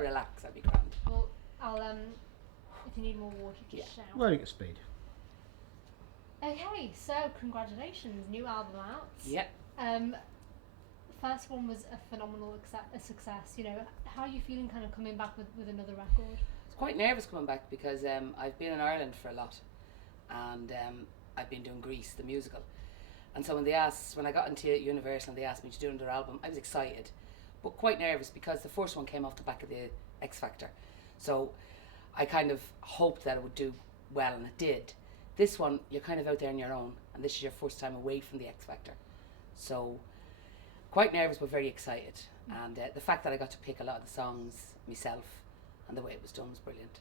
Relax, I'd be grand. Well, I'll if you need more water, just shout. Learning at speed. Okay, so congratulations, new album out. Yep. First one was a phenomenal success. You know, how are you feeling kind of coming back with another record? I was quite nervous coming back because I've been in Ireland for a lot, and I've been doing Grease, the musical. And so when I got into Universal and they asked me to do another album, I was excited, but quite nervous because the first one came off the back of the X Factor. So I kind of hoped that it would do well, and it did. This one, you're kind of out there on your own, and this is your first time away from the X Factor. So quite nervous, but very excited. And the fact that I got to pick a lot of the songs myself and the way it was done was brilliant.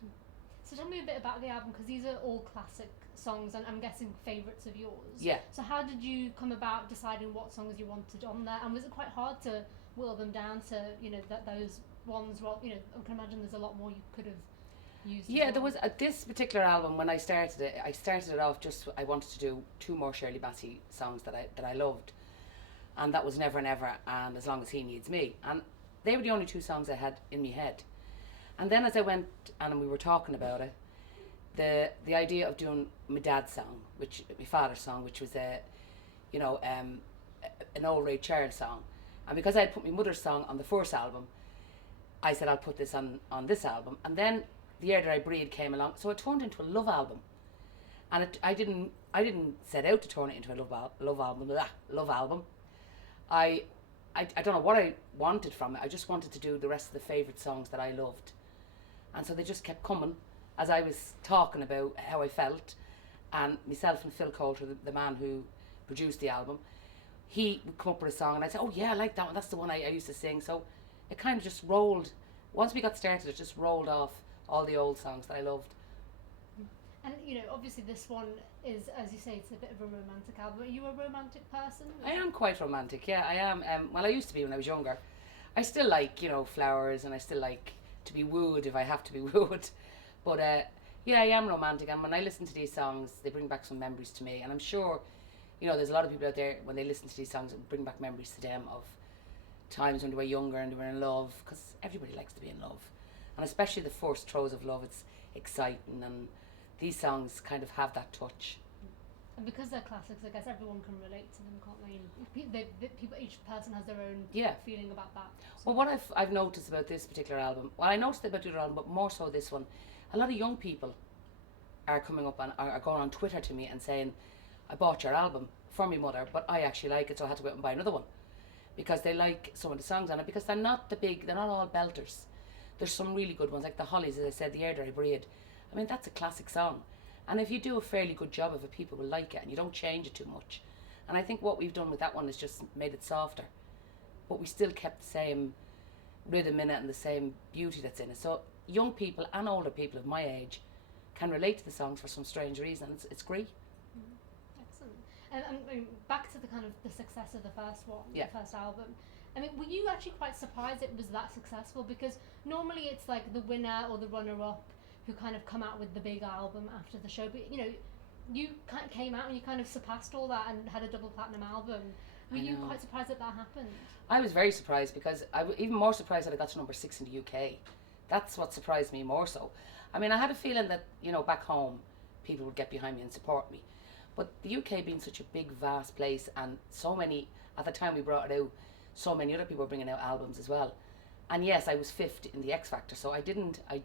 So tell me a bit about the album, because these are all classic songs and I'm guessing favourites of yours. Yeah. So how did you come about deciding what songs you wanted on there, and was it quite hard to whittle them down to, you know, those ones? Well, you know, I can imagine there's a lot more you could have used. Yeah, there was this particular album when I started it off just I wanted to do 2 more Shirley Bassey songs that I loved, and that was Never Never and As Long As He Needs Me, and they were the only 2 songs I had in my head. And then as I went and we were talking about it, the idea of doing my dad's song, my father's song, which was an old Ray Charles song, and because I had put my mother's song on the first album, I said I'll put this on this album. And then The Air That I Breathe came along, so it turned into a love album. And I didn't set out to turn it into a love album. I don't know what I wanted from it. I just wanted to do the rest of the favourite songs that I loved. And so they just kept coming as I was talking about how I felt. And myself and Phil Coulter, the man who produced the album, he would come up with a song and I'd say, oh yeah, I like that one. That's the one I used to sing. So it kind of just rolled. Once we got started, it just rolled off all the old songs that I loved. And, you know, obviously this one is, as you say, it's a bit of a romantic album. Are you a romantic person? I am quite romantic, yeah, I am. Well, I used to be when I was younger. I still like, flowers, and I still like to be wooed if I have to be wooed. But, yeah, I am romantic, and when I listen to these songs, they bring back some memories to me. And I'm sure, there's a lot of people out there, when they listen to these songs, it bring back memories to them of times when they were younger and they were in love, because everybody likes to be in love. And especially the first throes of love, it's exciting, and these songs kind of have that touch. And because they're classics, I guess everyone can relate to them, can't they? People, each person has their own feeling about that. So. Well, what I've noticed about this particular album, well, I noticed about the other album, but more so this one, a lot of young people are coming up and are going on Twitter to me and saying, I bought your album for my mother, but I actually like it, so I had to go out and buy another one. Because they like some of the songs on it, because they're not all belters. There's some really good ones, like the Hollies, as I said, The Air That I Breathe. I mean, that's a classic song. And if you do a fairly good job of it, people will like it, and you don't change it too much. And I think what we've done with that one is just made it softer. But we still kept the same rhythm in it and the same beauty that's in it. So young people and older people of my age can relate to the songs for some strange reason. It's great. Excellent. And back to the kind of the success of the first one, the first album. I mean, were you actually quite surprised it was that successful? Because normally it's like the winner or the runner-up who kind of come out with the big album after the show. But, you kind of came out and you kind of surpassed all that and had a double platinum album. Were you quite surprised that happened? I was very surprised, because I was even more surprised that I got to number 6 in the UK. That's what surprised me more so. I mean, I had a feeling that, back home, people would get behind me and support me. But the UK being such a big, vast place, and so many, at the time we brought it out, so many other people were bringing out albums as well. And yes, I was 5th in the X Factor, so I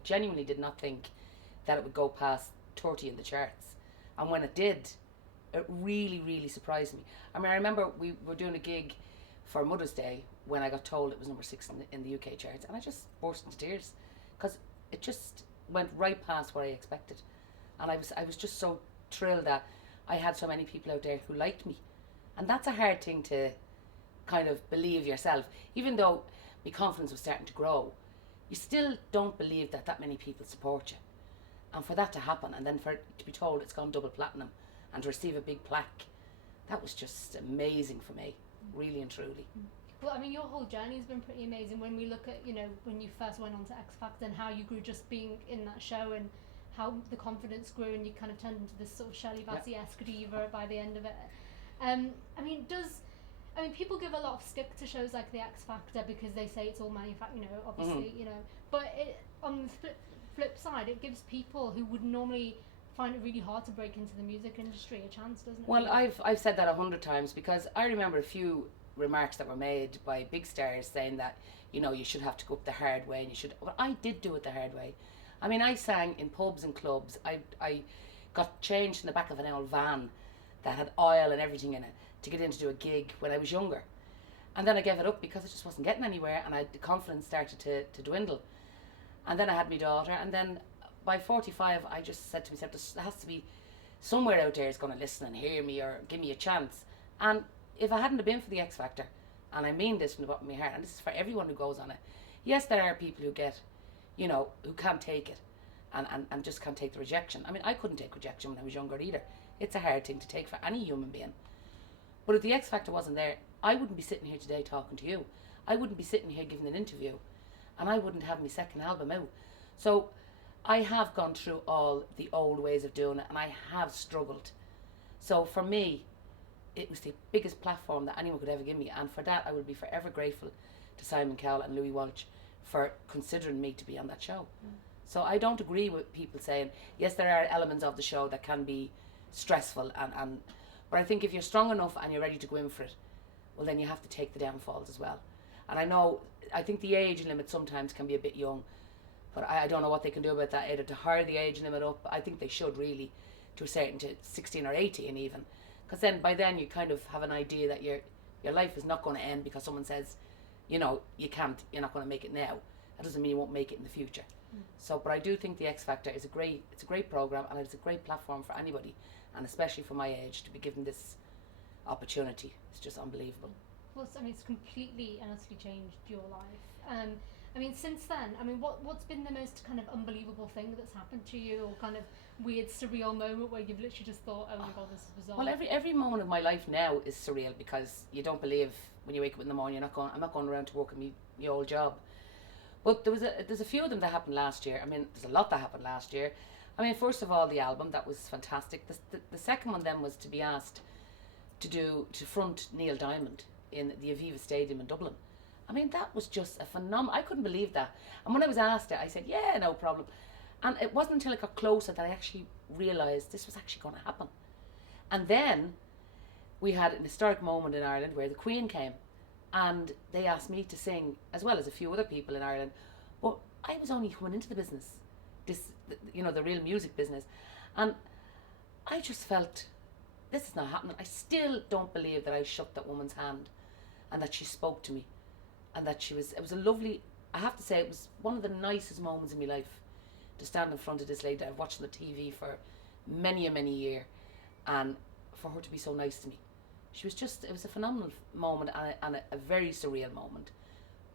genuinely did not think that it would go past 30 in the charts. And when it did, it really, really surprised me. I mean, I remember we were doing a gig for Mother's Day when I got told it was number 6 in the UK charts, and I just burst into tears, because it just went right past what I expected. And I was just so thrilled that I had so many people out there who liked me. And that's a hard thing to kind of believe yourself. Even though my confidence was starting to grow, you still don't believe that many people support you. And for that to happen, and then for it to be told it's gone double platinum and to receive a big plaque, that was just amazing for me, really and truly. Well, I mean, your whole journey has been pretty amazing. When we look at, when you first went on to X Factor and how you grew just being in that show, and how the confidence grew and you kind of turned into this sort of Shirley Bassey-esque diva by the end of it. I mean, I mean, people give a lot of stick to shows like the X Factor because they say it's all manufactured, obviously, but on the flip side, it gives people who would normally find it really hard to break into the music industry a chance, doesn't it? Well, I've said that 100 times, because I remember a few remarks that were made by big stars saying that, you should have to go up the hard way, and you should. Well, I did do it the hard way. I mean, I sang in pubs and clubs. I got changed in the back of an old van that had oil and everything in it to get in to do a gig when I was younger. And then I gave it up because I just wasn't getting anywhere, and the confidence started to dwindle. And then I had my daughter, and then by 45 I just said to myself, there has to be somewhere out there is going to listen and hear me or give me a chance. And if I hadn't have been for the X Factor, and I mean this from the bottom of my heart, and this is for everyone who goes on it, yes, there are people who get, who can't take it and just can't take the rejection. I mean, I couldn't take rejection when I was younger either. It's a hard thing to take for any human being. But if the X Factor wasn't there, I wouldn't be sitting here today talking to you. I wouldn't be sitting here giving an interview, and I wouldn't have my second album out. So I have gone through all the old ways of doing it, and I have struggled. So for me, it was the biggest platform that anyone could ever give me, and for that I will be forever grateful to Simon Cowell and Louis Walsh for considering me to be on that show. So I don't agree with people saying, yes, there are elements of the show that can be stressful, but I think if you're strong enough and you're ready to go in for it, well, then you have to take the downfalls as well. And I think the age limit sometimes can be a bit young, but I don't know what they can do about that, either to higher the age limit up. I think they should really, to a certain, to 16 or 18 even, because then by then you kind of have an idea that your life is not going to end because someone says, you're not going to make it now. That doesn't mean you won't make it in the future. So, but I do think the X Factor is a great program, and it's a great platform for anybody, and especially for my age, to be given this opportunity. It's just unbelievable. Well, it's completely and utterly changed your life. I mean, since then, what's been the most kind of unbelievable thing that's happened to you, or kind of weird, surreal moment where you've literally just thought, oh my God, this is bizarre? Well, every moment of my life now is surreal, because you don't believe when you wake up in the morning, I'm not going around to work in my old job. But there's a few of them that happened last year. I mean, there's a lot that happened last year. I mean, first of all, the album, that was fantastic. The second one then was to be asked to front Neil Diamond in the Aviva Stadium in Dublin. I mean, that was just a phenomenal. I couldn't believe that. And when I was asked it, I said, yeah, no problem. And it wasn't until it got closer that I actually realised this was actually going to happen. And then we had an historic moment in Ireland where the Queen came, and they asked me to sing, as well as a few other people in Ireland. But I was only coming into the business, the real music business. And I just felt, this is not happening. I still don't believe that I shook that woman's hand, and that she spoke to me, and that it was a lovely, I have to say, it was one of the nicest moments in my life to stand in front of this lady that I've watched on the TV for many a year, and for her to be so nice to me. It was a phenomenal moment, and a very surreal moment,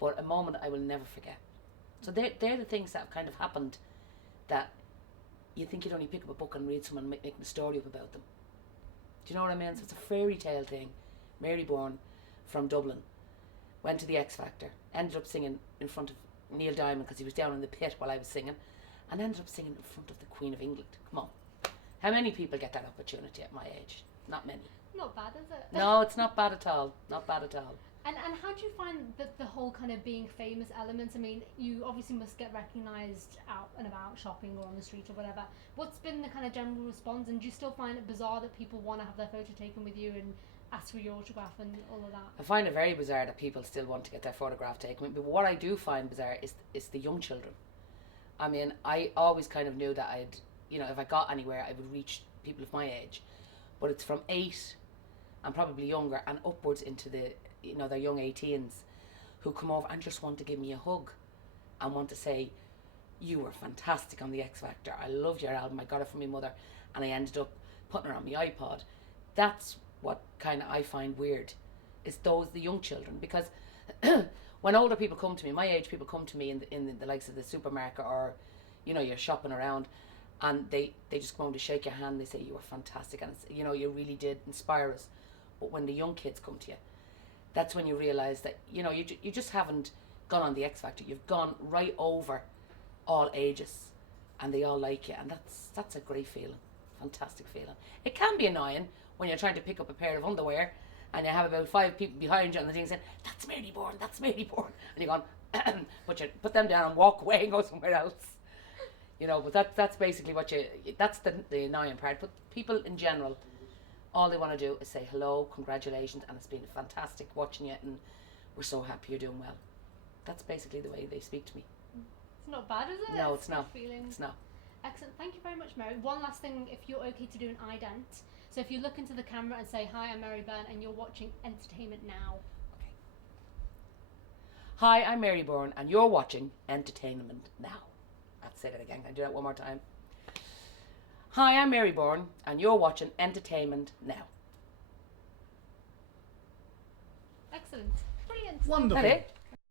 but a moment I will never forget. So they're the things that have kind of happened that you think you'd only pick up a book and read someone making a story up about them. Do you know what I mean? So it's a fairy tale thing. Mary Byrne from Dublin went to the X Factor, ended up singing in front of Neil Diamond because he was down in the pit while I was singing, and ended up singing in front of the Queen of England. Come on. How many people get that opportunity at my age? Not many. Not bad, is it? No, it's not bad at all. Not bad at all. And how do you find the whole kind of being famous element? I mean, you obviously must get recognised out and about shopping or on the street or whatever. What's been the kind of general response? And do you still find it bizarre that people want to have their photo taken with you and ask for your autograph and all of that? I find it very bizarre that people still want to get their photograph taken. But what I do find bizarre is the young children. I mean, I always kind of knew that if I got anywhere, I would reach people of my age. But it's from 8 and probably younger and upwards into their young 18s who come over and just want to give me a hug and want to say, you were fantastic on the X Factor. I loved your album. I got it from my mother and I ended up putting her on my iPod. That's what kind of I find weird, is the young children, because when older people come to me, my age people come to me in the likes of the supermarket, or you're shopping around, and they just come over to shake your hand. They say you were fantastic, and it's, you really did inspire us. But when the young kids come to you, that's when you realise that you just haven't gone on the X Factor. You've gone right over all ages, and they all like you, and that's a great feeling, fantastic feeling. It can be annoying when you're trying to pick up a pair of underwear and you have about 5 people behind you on the thing saying, "That's Mary Byrne, that's Mary Byrne," and you're going, but you put them down and walk away and go somewhere else. You know, but that's basically that's the annoying part. But people in general, all they want to do is say hello, congratulations, and it's been fantastic watching you, and we're so happy you're doing well. That's basically the way they speak to me. It's not bad, is it? No, it's not. Feeling. It's not. Excellent. Thank you very much, Mary. One last thing, if you're okay to do an ident. So if you look into the camera and say, "Hi, I'm Mary Byrne," and you're watching Entertainment Now. Okay. Hi, I'm Mary Byrne, and you're watching Entertainment Now. I'll say that again. Can I do that one more time? Hi, I'm Mary Byrne, and you're watching Entertainment Now. Excellent. Brilliant. Wonderful. That it?